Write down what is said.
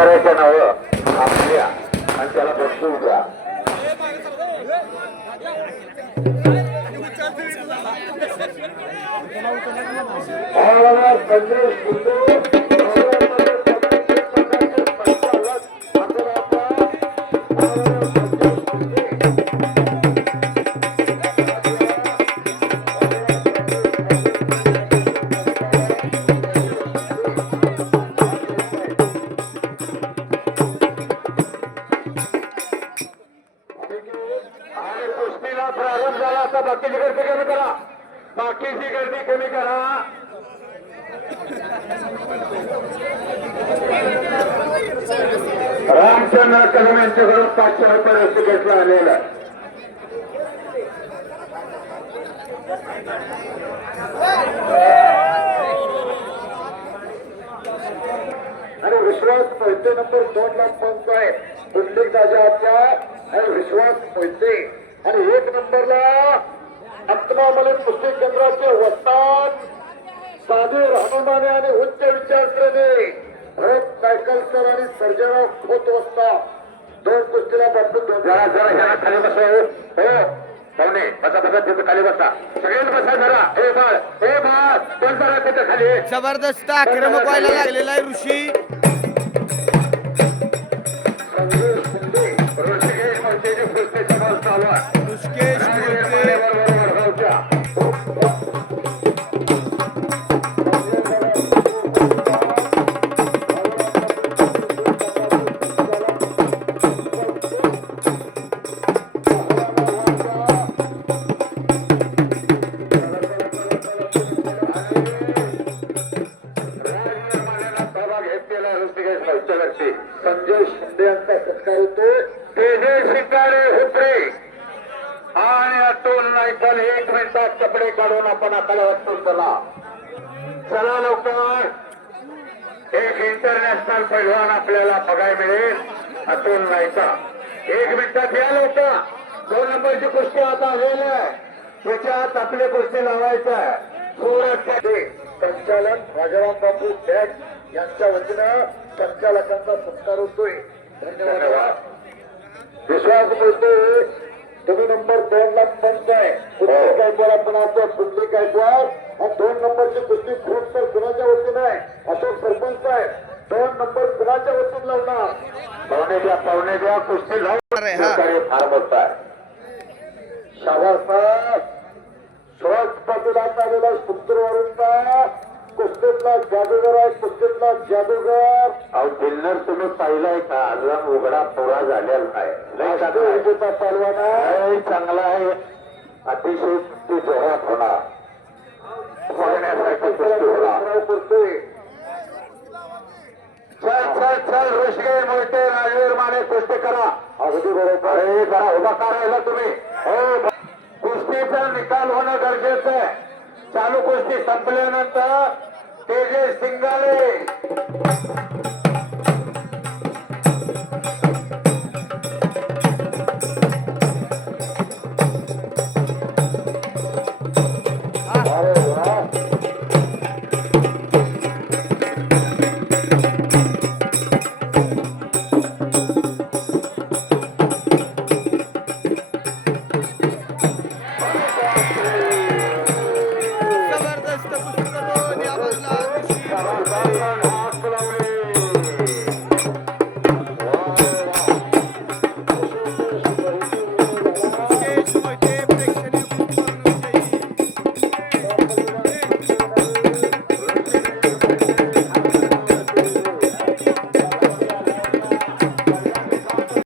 शेजाऱ्याच्या नावं आपल्या आणि त्याला बसू द्या. प्रारंभ झाला आता बाकीची गर्दी कमी करा. बाकीची गर्दी कमी करा. रामचंद्र कदम यांच्याकडून 500 रुपये रस्ते आलेला आहे. आणि विश्वास मोहिते नंबर 2 लाख पंचायत पुंडलिक दाजाच्या आणि विश्वास मोहिते आणि 1 नंबरला आत्मामलिक कुस्ती केंद्राचे वस्ताद साधू हनुमाने आणि उच्च विचारसरणी भरत सायकलकर आणि सर्जेराव खोत वस्ताद 2 कुस्तीला पाठवून जरा खाली बसा. हो पाहुणे बसा बसा तिथे खाली बसा. सगळ्यांनी बसा जरा. हे बाळ कोण जरा तिथे खाली. जबरदस्त आक्रमक व्हायला लागलेला आहे ऋषी. ऋषिकेश मोहिते संजय शिंदे यांचा सत्कार होतो. तेजस शिंगारे हुपरे आणि अतुल नाईकल 1 मिनिटात कपडे काढून आपण आपल्याला वाटतो. चला लवकर. एक इंटरनॅशनल पैलवान आपल्याला बघायला मिळेल. अतुल नाईका 1 मिनिटात या लवकर. 2 नंबरची कुस्ती आता आलेली आहे. त्याच्यात आपली कुस्ती लावायचं आहे. सुरतचे संचालक राजाराम बापू डॅग यांच्या वतीनं संचालकांचा सत्कार होतोय. धन्यवाद. विश्वास बोलतोय तुम्ही नंबर 2 लाख पंचायत कुस्ती गायकवाड आपण आता कुस्ती गायकवाड आणि 2 नंबरची कुस्ती खूप तर कुणाच्या वतीनं आहे. अशोक सरपंच आहे. 2 नंबर कुणाच्या वतीनं लावणार. पाहुणे द्या कुस्ती लावून फार मोठा आहे. शाबासबाद स्वराज पाटीलात आलेला शुक्रवारचा कुस्तीतला जादूगर आहे. कुस्तीतला जादूगर अहो दिलनर तुम्ही पाहिलाय का. अजून उघडा पोळा झालेला आहे. पहलवान आहे. चांगला आहे. अतिशय कुस्ती जोरात होणार. करतोय. चल ऋषिकेश मोहिते राजवीर माने कुस्ती करा. अगदी बरोबर. हे करा उभा करायला तुम्ही. हो कुस्तीचा निकाल होणं गरजेचं आहे. चालू कुस्ती संपल्यानंतर तेजस सिंगाले